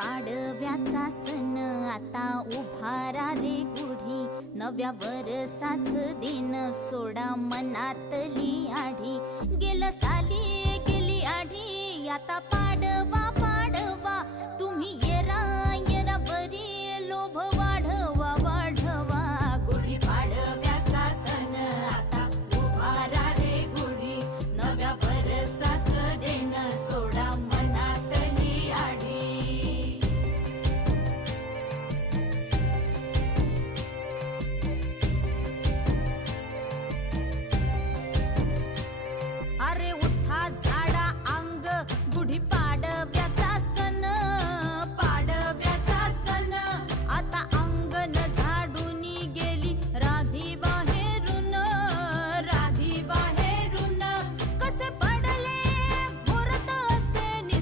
पाडव्याचा सण आता उभारा रे गुढी, नव्या वरसाच दिन सोडा मनातली आढी. गेलं साली गेली आढी, आता पाडवा